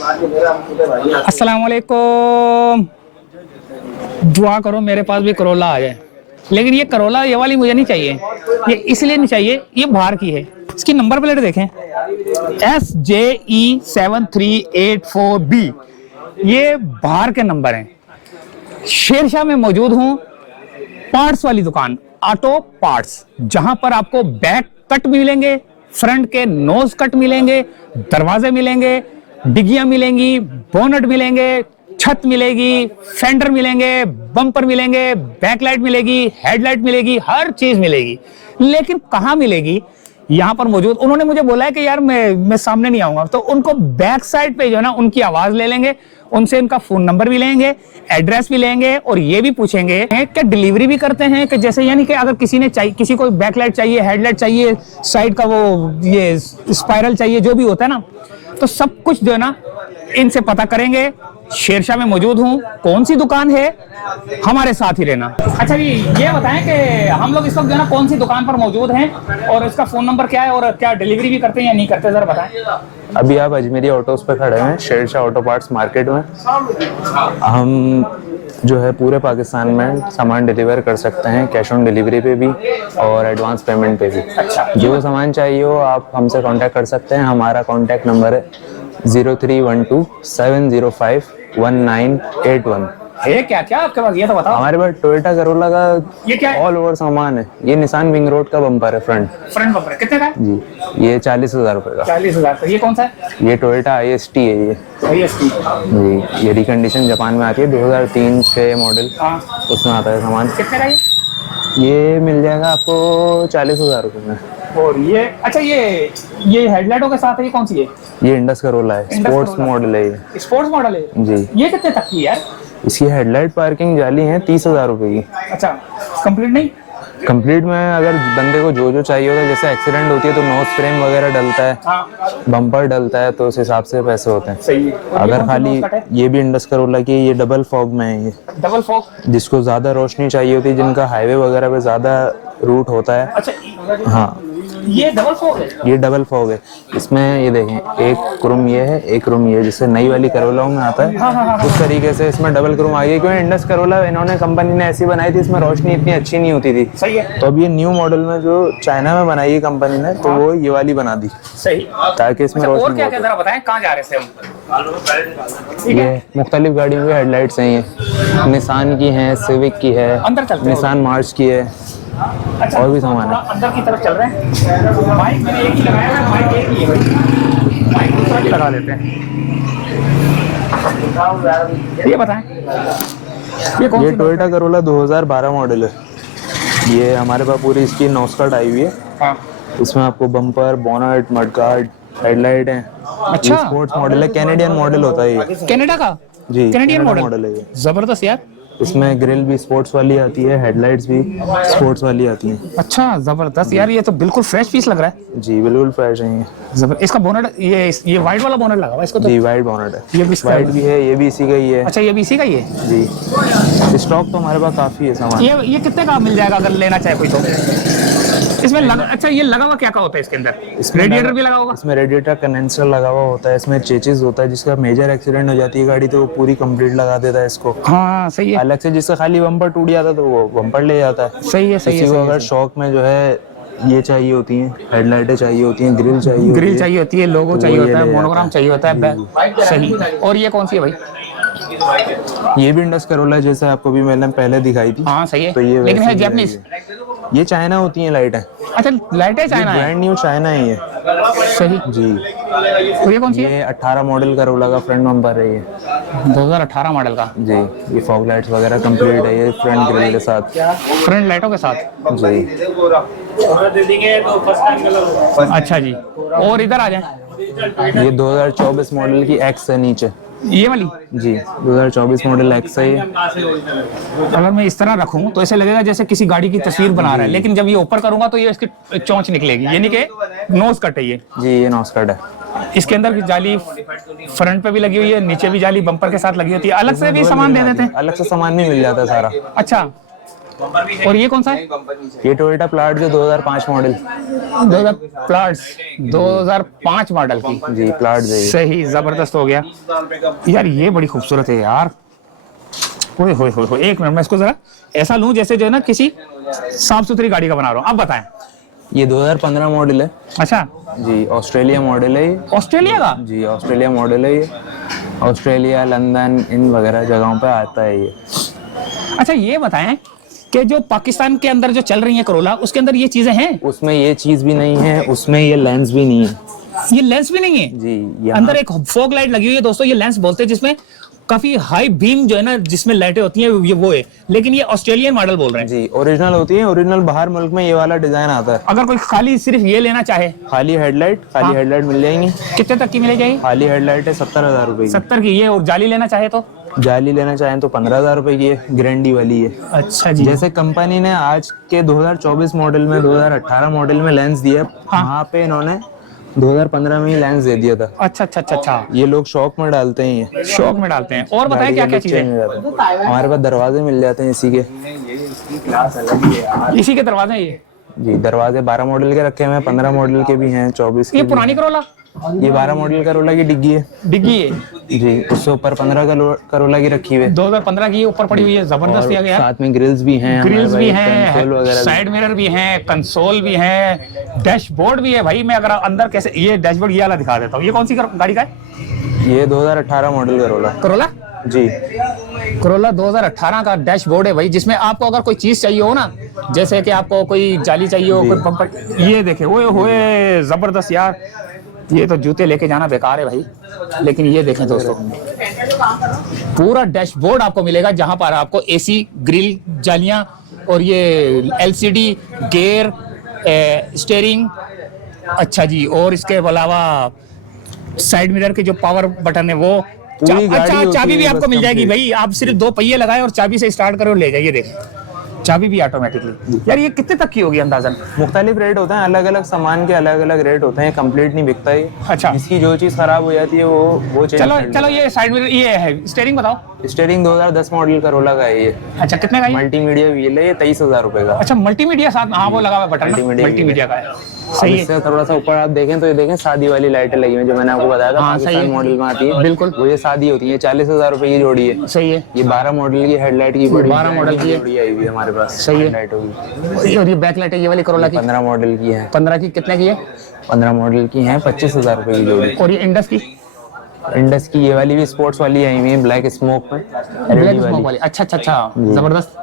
अस्सलाम वालेकुम। दुआ करो मेरे पास भी करोला आ जाए, लेकिन ये करोला ये वाली मुझे नहीं चाहिए। ये इसलिए नहीं चाहिए, ये बाहर की है। इसकी नंबर प्लेट देखें, SJE7384B। ये बाहर के नंबर हैं। शेरशाह में मौजूद हूँ, पार्ट्स वाली दुकान ऑटो पार्ट्स, जहां पर आपको बैक कट मिलेंगे, फ्रंट के नोज कट मिलेंगे, दरवाजे मिलेंगे, डिग्गियां मिलेंगी, बोनट मिलेंगे, छत मिलेगी, फेंडर मिलेंगे, बम्पर मिलेंगे, बैकलाइट मिलेगी, हेडलाइट मिलेगी, हर चीज मिलेगी। लेकिन कहां मिलेगी? यहां पर मौजूद। उन्होंने मुझे बोला है कि यार मैं सामने नहीं आऊंगा, तो उनको बैक साइड पे जो है ना उनकी आवाज ले लेंगे, उनसे इनका फोन नंबर भी लेंगे, एड्रेस भी लेंगे, और ये भी पूछेंगे कि डिलीवरी भी करते हैं कि जैसे, यानी कि अगर किसी ने चाहिए, किसी को बैकलाइट चाहिए, हेडलाइट चाहिए, साइड का वो ये स्पाइरल चाहिए, जो भी होता है ना, तो सब कुछ जो है ना इनसे पता करेंगे। शेरशाह में मौजूद हूँ। कौन सी दुकान है, हमारे साथ ही रहना। अच्छा जी, ये बताएं कि हम लोग इस वक्त जो है ना कौन सी दुकान पर मौजूद हैं, और इसका फोन नंबर क्या है, और क्या डिलीवरी भी करते हैं या नहीं करते, जरा बताएं। अभी आप अजमेरी ऑटोज पे खड़े हैं, शेरशाह ऑटो पार्ट्स मार्केट में। हम जो है पूरे पाकिस्तान में सामान डिलीवर कर सकते हैं, कैश ऑन डिलीवरी पे भी और एडवांस पेमेंट पे भी। अच्छा, जो सामान चाहिए हो आप हमसे कांटेक्ट कर सकते हैं। हमारा कांटेक्ट नंबर है 0312705191। है क्या क्या आपके पास, ये तो बताओ। हमारे पास टोयोटा करोला का ये क्या है? ऑल ओवर सामान है। ये निसान विंग रोड का बम्पर है, फ्रंट बम्पर कितने का है? जी, ये 40,000 रुपए का। 40,000 का। ये कौन सा है? ये टोयोटा IST है ये IST। जी। ये रिकंडीशन जापान में आती है, 2003-06 मॉडल, हाँ, उसमें आता है सामान। कितने का ये मिल जाएगा आपको 40,000 रुपए में। और ये अच्छा, ये हेडलाइटों के साथ है, ये कौन सी है? ये इंडस करोला है, इंडस स्पोर्ट्स करोला। मॉडल है ये। स्पोर्ट्स मॉडल है जी। ये कितने तक की है यार? इसकी हेडलाइट पार्किंग जाली है 30,000 रुपए की। अच्छा, कंप्लीट नहीं? कंप्लीट में अगर बंदे को जो चाहिए होता है, जैसे एक्सीडेंट होती है तो नोज फ्रेम वगैरह डलता है, हाँ, बम्पर डलता है, तो उस हिसाब से पैसे होते हैं। सही है। अगर खाली ये भी इंडस करोला की, ये डबल फॉग में है। ये डबल फॉग, जिसको ज्यादा रोशनी चाहिए होती है, जिनका हाईवे वगैरह पे ज्यादा रूट होता है। अच्छा, हाँ, ये डबल फॉग है। ये डबल फॉग है। इसमें ये देखें, एक क्रोम ये है, एक क्रोम ये, जिससे नई वाली करोला में आता है। हाँ। उस तरीके से इसमें डबल क्रोम आ गई, क्योंकि इंडस करोला इन्होंने कंपनी ने ऐसी बनाई थी, इसमें रोशनी इतनी अच्छी नहीं होती थी। सही है। तो अब ये न्यू मॉडल में जो चाइना में बनाई है कंपनी ने, तो वो ये वाली बना दी, सही, ताकि इसमें अच्छा, और रोशनी क्या क्या जरा बताएं, कहाँ जा रहे थे हम? ये मुख्तलिफ गाड़ियों की हेडलाइट्स हैं। ये निसान की हैं, सिविक की है, अंदर चलते हैं। निसान मार्च की है, अच्छा, और भी सामान है। अंदर की तरफ चल रहे हैं। बाइक मैंने एक ही लगाया है, बाइक एक ही है, बाइक दूसरा भी लगा लेते हैं। ये बताएं, ये कौन ये सी? टोयोटा करोला 2012 मॉडल है। ये हमारे पास पूरी इसकी नॉस्कट आई हुई है। हाँ, इसमें आपको बम्पर, बोनट, मडगार्ड, हेडलाइट है। अच्छा, ये स्पोर्ट्स मॉडल है, कैनेडियन मॉडल होता है ये। कनाडा का? जी, कैनेडियन कनाडा मॉडल है ये। जबरदस्त यार। इसमें ग्रिल भी स्पोर्ट्स वाली आती है, हेडलाइट्स भी स्पोर्ट्स वाली आती हैं। अच्छा, जबरदस्त यार, ये तो बिल्कुल फ्रेश पीस लग रहा है। जी, बिल्कुल फ्रेश है ये। इसका बोनट, ये वाइट वाला बोनट लगा हुआ है इसको तो? जी, वाइट बोनट है। ये भी वाइट भी है, ये भी इसी का ही है। अच्छा, ये भी इसी का ही है जी, स्टॉक तो हमारे पास काफी है सामान। ये कितने का मिल जाएगा अगर लेना चाहे कोई तो? इसमें अच्छा, ये लगा हुआ क्या का होता है इसके अंदर? रेडिएटर भी लगा होगा? इसमें रेडिएटर कंडेंसर लगा हुआ होता है। इसमें चेचिस होता है, जिसका मेजर एक्सीडेंट हो जाती है गाड़ी तो वो पूरी कंप्लीट लगा देता है इसको। हाँ, सही है। अलग से जिसका खाली बम्पर टूट जाता है तो वो बम्पर ले जाता है। सही है, सही है। किसी को अगर शौक में जो है ये चाहिए होती हैं, हेडलाइटें चाहिए होती हैं, ग्रिल चाहिए होती है, लोगो चाहिए होता है, मोनोग्राम चाहिए होता है। सही। और ये कौन सी है भाई? ये भी इंडस करोला है, जैसे आपको भी मैंने पहले दिखाई थी। हाँ, सही है, तो ये लेकिन है वैसी जापानीज। ये चाइना होती हैं लाइटें। अच्छा, लाइटें चाइना है, ब्रांड न्यू चाइना है ये। सही जी। तो ये कौन सी है? ये 18 मॉडल करोला का फ्रंट बम्पर है ये। 2018 मॉडल का। जी, ये फॉग लाइट्स वगैरह कंप्लीट है ये, फ्रंट ग्रिल के साथ, फ्रंट लाइटों के साथ। जी। अच्छा जी, और इधर आ जाए। ये 2024 मॉडल की एक्स है नीचे। ये वाली? जी, 2024 मॉडल एक्स है ये। अगर मैं इस तरह रखूं तो ऐसे लगेगा जैसे किसी गाड़ी की तस्वीर बना रहा है, लेकिन जब ये ऊपर करूंगा तो ये इसकी चोंच निकलेगी, यानी कि नोज कट है ये। जी, ये नॉस्कट है। इसके अंदर की जाली फ्रंट पे भी लगी हुई है, नीचे भी जाली बम्पर के साथ लगी होती है। अलग से भी सामान दे देते हैं? अलग से सामान नहीं मिल जाता सारा। अच्छा, और ये कौन सा है? ये टोयोटा प्लाजो 2005 मॉडल। 2005 मॉडल की। जी प्लाजो है ये। सही, जबरदस्त हो गया यार, ये बड़ी खूबसूरत है यार। ओए होए होए होए, एक मिनट मैं इसको जरा ऐसा लूं जैसे जो है ना किसी साफ सुथरी गाड़ी का बना रहा हूं। अब बताएं। ये 2015 मॉडल है। अच्छा, जी ऑस्ट्रेलिया मॉडल है ये। ऑस्ट्रेलिया का? जी ऑस्ट्रेलिया मॉडल है ये। ऑस्ट्रेलिया, लंदन, इन वगैरह जगहों पे आता है ये। अच्छा ये बताएं कि जो पाकिस्तान के अंदर जो चल रही है करोला, उसके अंदर ये चीजें हैं? उसमें ये चीज भी नहीं है, उसमें ये लेंस भी नहीं है। ये लेंस भी नहीं है? जी अंदर एक फॉग लाइट लगी हुई है दोस्तों, ये लेंस बोलते हैं, जिसमें काफी हाई बीम जो है ना, जिसमें लाइटें होती हैं, ये वो है। लेकिन ये ऑस्ट्रेलियन मॉडल बोल रहे हैं। जी ओरिजिनल होती है। ओरिजिनल बाहर मुल्क में ये वाला डिजाइन आता है। अगर कोई खाली सिर्फ ये लेना चाहे, खाली हेडलाइट मिल जाएंगी। कितने तक की मिलेगी? खाली हेडलाइट है 70,000 रुपए की। 70 की। ये और जाली लेना चाहे तो? जाली लेना चाहें तो 15,000 रुपए की है, ग्रैंडी वाली है। अच्छा जी। जैसे कंपनी ने आज के 2024 मॉडल में 2018 मॉडल में लेंस दिया, वहाँ पे इन्होंने 2015 में ही लेंस दे दिया था। अच्छा अच्छा अच्छा अच्छा, ये लोग शॉप में डालते हैं, ये शौक में डालते हैं। और बताएं क्या क्या चीजें? हमारे पास दरवाजे मिल जाते हैं इसी के। इसी के दरवाजे हैं ये? जी दरवाजे 12 मॉडल के रखे हुए हैं, 15 मॉडल के भी हैं, 24 के ये भी पुरानी करोला? हैं। ये 12 मॉडल करोला की डिग्गी है। डिग्गी है जी, उससे ऊपर 15 करोला की रखी हुई है। 2015 की ऊपर पड़ी हुई है, जबरदस्त और दिया गया। साथ में ग्रिल्स भी हैं, ग्रिल्स भी कंसोल वगैरह हैं, साइड मिरर भी हैं, कंसोल भी है, डैशबोर्ड भी है। भाई मैं अगर अंदर कैसे, ये डैशबोर्ड ये वाला दिखा देता हूँ। ये कौन सी गाड़ी का है? ये 2018 मॉडल करोला? जी करोला 2018 का डैशबोर्ड है भाई, जिसमें आपको अगर कोई चीज चाहिए हो ना, जैसे कि आपको कोई जाली चाहिए हो, कोई बम्पर, ये देखे ओए होए जबरदस्त यार। ये तो जूते लेके जाना बेकार है भाई, लेकिन ये देखें दोस्तों, पूरा डैशबोर्ड आपको मिलेगा, जहां पर आपको एसी, ग्रिल, जालियां और ये एलसीडी, गियर, स्टीयरिंग। अच्छा जी, और इसके अलावा साइड मिरर के जो पावर बटन है वो। पूरी गाड़ी अच्छा, होती चाबी भी है आपको बस मिल जाएगी complete। भाई, आप सिर्फ 2 पहिए लगाए और चाबी से स्टार्ट करो और ले जाइए। देखें चाबी भी ऑटोमेटिकली। यार ये कितने तक की होगी अंदाजन? मुख्तलिफ रेट होते हैं, अलग अलग सामान के अलग अलग रेट होते हैं, कंप्लीट नहीं बिकता ये। अच्छा, इसकी जो चीज खराब हो जाती है वो चेंज चलो कर चलो, ये साइड मिरर, ये है स्टीयरिंग बताओ। स्टीयरिंग 2010 मॉडल करोला का है ये। अच्छा, कितने का ये? मल्टीमीडिया व्हील है ये, 23,000 रुपए का। अच्छा, मल्टीमीडिया साथ, हाँ वो लगा हुआ बटन, मल्टीमीडिया का है। सही है। इससे थोड़ा सा ऊपर आप देखें तो ये देखें शादी वाली लाइटें लगी हुई हैं, जो मैंने आपको बताया था हाँ, सही पाकिस्तान है। मॉडल में आती है। बिल्कुल। वो ये शादी होती है, 40,000 रुपए की जोड़ी है। सही है। ये 12 मॉडल की हेडलाइट की बड़ी 12 मॉडल की है। जोड़ी आई हुई है हमारे पास। सही है। हेडलाइट होगी। और ये बैक लाइट है ये वाली करोला की? 15 मॉडल की है। 15 की कितने की है? 15 मॉडल की है, 25,000 रुपए की जोड़ी। और ये इंडस की? इंडस की ये वाली भी स्पोर्ट्स वाली आई हुई है, ब्लैक स्मोक में, ब्लैक LED स्मोक वाली। वाली। अच्छा अच्छा अच्छा, जबरदस्त।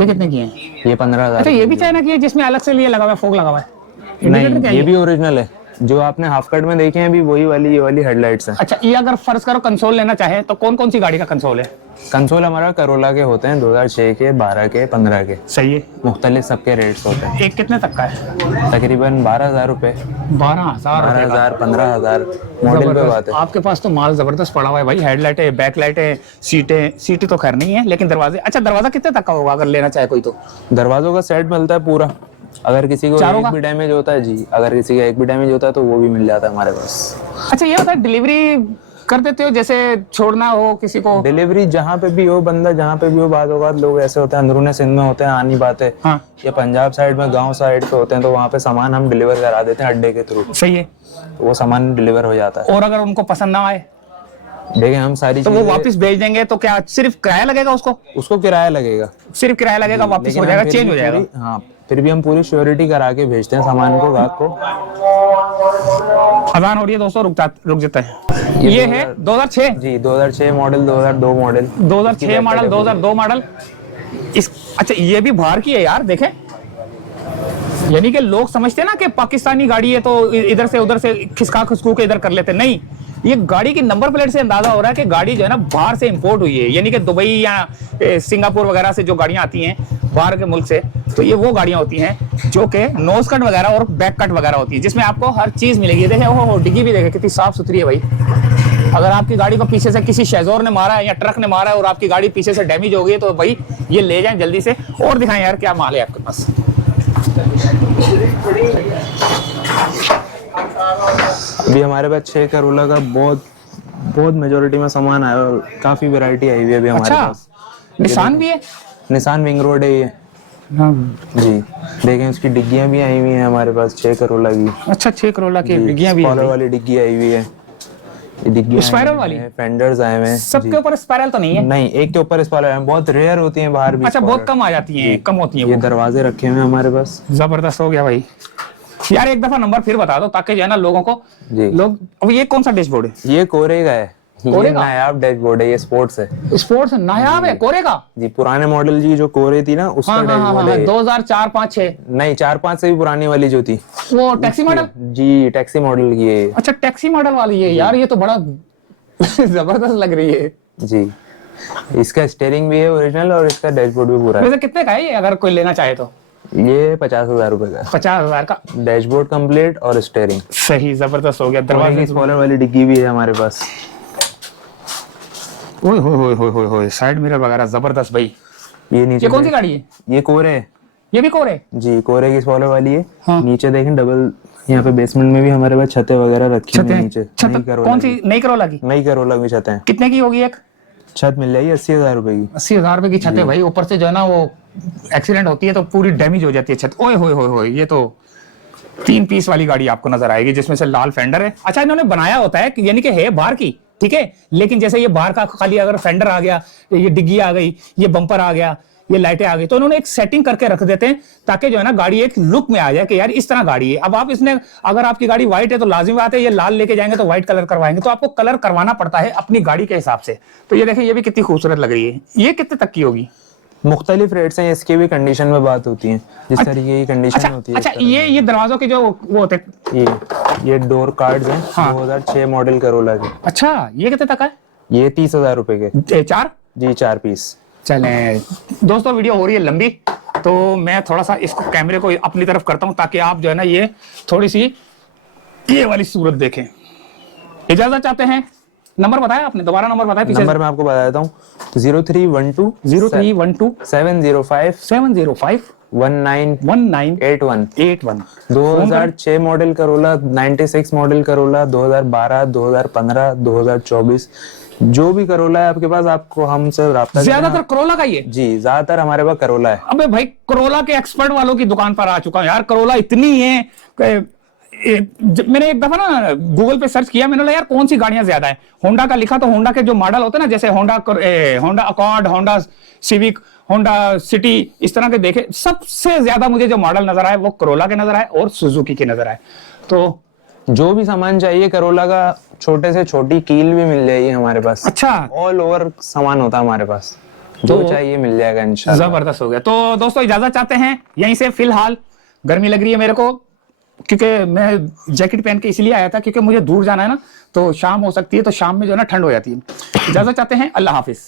ये कितने की है? ये 15,000। अच्छा, ये भी चाइना की है जिसमें अलग से ये लगा हुआ है, फोग लगा हुआ है? नहीं, ये भी ओरिजिनल है। जो आपने हाफ कट में देखे हैं अभी वही वाली ये वाली हेडलाइट्स हैं। अच्छा, ये अगर फर्ज करो कंसोल लेना चाहे तो कौन कौन सी गाड़ी का कंसोल है? कंसोल हमारा करोला के होते हैं, 2006 के, 12 के, 15 के। सही है। मुख्तलिफ सबके रेट्स होते हैं। एक कितने तक का है? तकरीबन 12,000 रुपए, 12,000 12,000, 15,000 मॉडल पे बात है। आपके पास तो माल जबरदस्त पड़ा हुआ है भाई। हेडलाइट है, बैक लाइट है, सीटें तो खैर नहीं है, लेकिन दरवाजे। अच्छा, दरवाजा कितने तक का होगा अगर लेना चाहे कोई तो? दरवाजों का सेट मिलता है पूरा। अगर किसी को चारों एक का? भी डैमेज होता है जी, अगर किसी का एक भी डैमेज होता है तो वो भी मिल जाता है हमारे पास। अच्छा, ये बता, डिलीवरी कर देते हो जैसे छोड़ना हो किसी को? डिलीवरी जहाँ पे भी हो, बंदा जहाँ पे भी हो, बात होगा लोग ऐसे होते हैं अंदरूने सिंध में होते हैं, आनी बात है, हाँ। या पंजाब साइड में, गांव साइड पे होते हैं, तो वहाँ पे सामान हम डिलीवर करा देते हैं अड्डे के थ्रू। सही है। वो सामान डिलीवर हो जाता है। और अगर उनको पसंद ना आए देखिए हम सारी तो वो चीजें- वापस भेज देंगे, तो क्या सिर्फ किराया लगेगा उसको? उसको किराया लगेगा, सिर्फ किराया लगेगा, वापस लेकिन हो हम जाएगा, फिर चेंज भी हो जाएगा। पूरी- हाँ, फिर भी हम पूरी श्योरिटी करा के भेजते हैं सामान को, ग्राहक को। अजान हो रही है दोस्तों, रुक जाते हैं। ये है 2006? जी 2006 मॉडल, 2002 मॉडल। 2006 model, 2002 model. इस अच्छा, ये भी बाहर की है यार, देखें। यानी कि लोग समझते हैं ना कि पाकिस्तानी गाड़ी है तो इधर से उधर से खिसका खिसकू के इधर कर लेते हैं। नहीं, ये गाड़ी की नंबर प्लेट से अंदाजा हो रहा है कि गाड़ी जो है ना बाहर से इंपोर्ट हुई है, यानी कि दुबई या सिंगापुर वगैरह से जो गाड़ियां आती हैं बाहर के मुल्क से, तो ये वो गाड़ियां होती हैं जो कि नोज कट वगैरह और बैक कट वगैरह होती है, जिसमें आपको हर चीज मिलेगी। देखें, ओहो, डिग्गी भी देखें कितनी साफ सुथरी है भाई। अगर आपकी गाड़ी को पीछे से किसी शेजोर ने मारा है या ट्रक ने मारा है और आपकी गाड़ी पीछे से डैमेज हो गई है, तो भाई ये ले जाएं जल्दी से। और दिखाएं यार क्या माल है आपके पास। अभी हमारे पास 6 करोला का बहुत मेजोरिटी में सामान आया और काफी वैरायटी आई हुई है अभी हमारे अच्छा, पास। निशान भी है? निसान विंग रोड है ये, हाँ। जी देखें, उसकी डिग्गियां भी आई हुई हैं हमारे पास 6 करोला की। अच्छा 6 करोला की डिग्गियां भी स्पॉइलर हैं। वाली डिग्गी आई हुई है, ये डिग्गियां स्पाइरल वाली? फेंडर्स आए हुए हैं। सबके ऊपर स्पाइरल तो नहीं है? नहीं, एक के ऊपर स्पॉइलर है, बहुत रेयर होती हैं बाहर भी। अच्छा बहुत कम आ जाती हैं, कम होती हैं ये वो। दरवाजे रखे हुए हैं हमारे पास। जबरदस्त हो गया भाई। यार एक दफा नंबर फिर बता दो ताकि जो है ना लोगों को जी। लोग। अब ये कौन सा डैशबोर्ड है? ये कोरे का है, कोरे ये का? नायाब डैशबोर्ड है, ये स्पोर्ट्स है। स्पोर्ट्स नायाब है कोरे का? जी, पुराने मॉडल की जो कोरे थी ना, उसका हाँ हाँ हाँ डैशबोर्ड हाँ, है। 2004 5 6 नहीं, 4-5 से भी पुरानी वाली जो थी, वो टैक्सी मॉडल। जी टैक्सी मॉडल की है। अच्छा टैक्सी मॉडल वाली है यार, ये तो बड़ा जबरदस्त लग रही है। जी, इसका स्टीयरिंग भी है ओरिजिनल और इसका डैशबोर्ड भी पूरा है। वैसे कितने का है ये अगर कोई लेना चाहे तो? ये 50,000 रुपए का है। 50,000 का? डैशबोर्ड कंप्लीट और स्टीयरिंग। सही, जबरदस्त हो गया। दरवाजे की स्पॉइलर वाली डिग्गी भी है हमारे पास। ओए होए होए होए होए, साइड मिरर वगैरह जबरदस्त भाई। ये नीचे ये कौन सी गाड़ी है? ये कोरे है। ये भी कोरे? जी, कोरे की स्पॉइलर वाली है। हाँ। नीचे देखें डबल, यहाँ पे बेसमेंट में भी हमारे पास छतें वगैरह रखी हुई हैं नीचे। छत नई करोला कौन की। सी? नई करोला की? नई करोला की छतें हैं। कितने की होगी एक? छत मिल जाएगी 80,000 रुपए की। 80,000 रुपए की छत है भाई। ऊपर से जो है ना वो एक्सीडेंट होती है तो पूरी डैमेज हो जाती है छत। ओए होए होए होए, ये तो 3 पीस वाली गाड़ी आपको नजर आएगी जिसमें से लाल फेंडर है। अच्छा इन्होंने बनाया होता है यानी कि है बाहर की, ठीक है, लेकिन जैसे ये बाहर का खाली अगर फेंडर आ गया, ये डिग्गी आ गई, ये बम्पर आ गया, ये लाइटें आ गई, तो उन्होंने एक सेटिंग करके रख देते हैं ताकि जो है ना गाड़ी एक लुक में आ जाए कि यार इस तरह गाड़ी है। अब आप इसने अगर आपकी गाड़ी व्हाइट है तो लाजिमी बात है ये लाल लेके जाएंगे तो व्हाइट कलर करवाएंगे, तो आपको कलर करवाना पड़ता है अपनी गाड़ी के हिसाब से। तो ये देखें, ये भी कितनी खूबसूरत लग रही है। ये कितने तक की होगी? मुख्तलिफ रेट्स हैं, इसकी भी कंडीशन में बात होती है, जिस तरीके की कंडीशन अच्छा होती है। अच्छा, ये दरवाजों के जो वो होते हैं। ये डोर कार्ड्स हैं। हाँ। 2006 मॉडल करोला के। अच्छा ये कितने तक है? ये 30,000 रुपए के। 4? जी 4 पीस। चलें दोस्तों, वीडियो हो रही है लंबी तो मैं थोड़ा सा इसको कैमरे को अपनी तरफ करता हूं ताकि आप जो है ना ये थोड़ी सी ये वाली सूरत देखें। इजाजत चाहते हैं? नंबर बताया आपने, दोबारा नंबर बताया पीछे। नंबर मैं आपको बता देता हूँ, 0312 0312 705 705 1981। 1981। 2006 मॉडल करोला, 96 मॉडल करोला, 2012, 2015, 2024 जो भी करोला है आपके पास, आपको हमसे राब्ता ज्यादातर करोला का ही है? जी, ज्यादातर हमारे पास करोला है। अबे भाई करोला के एक्सपर्ट वालों की दुकान पर आ चुका हूं यार। करोला इतनी है मैंने एक दफा ना गूगल पे सर्च किया, मैंने बोला यार कौन सी गाड़ियां ज्यादा है। होंडा का लिखा तो होंडा के जो मॉडल होते हैं ना, जैसे Honda accord, Honda civic, Honda city, इस तरह के देखे, सबसे ज्यादा मुझे जो मॉडल नजर आए वो करोला के नजर आए और सुजुकी के नजर आए। तो जो भी सामान चाहिए करोला का, छोटे से छोटी कील भी मिल जाएगी हमारे पास। अच्छा, ऑल ओवर सामान होता है हमारे पास, जो चाहिए मिल जाएगा इंशाल्लाह। जबरदस्त हो गया। तो दोस्तों इजाजत चाहते हैं यहीं से। फिलहाल गर्मी लग रही है मेरे को, क्योंकि मैं जैकेट पहन के इसलिए आया था क्योंकि मुझे दूर जाना है ना, तो शाम हो सकती है, तो शाम में जो है ना ठंड हो जाती है। इजाजत चाहते हैं, अल्लाह हाफिज।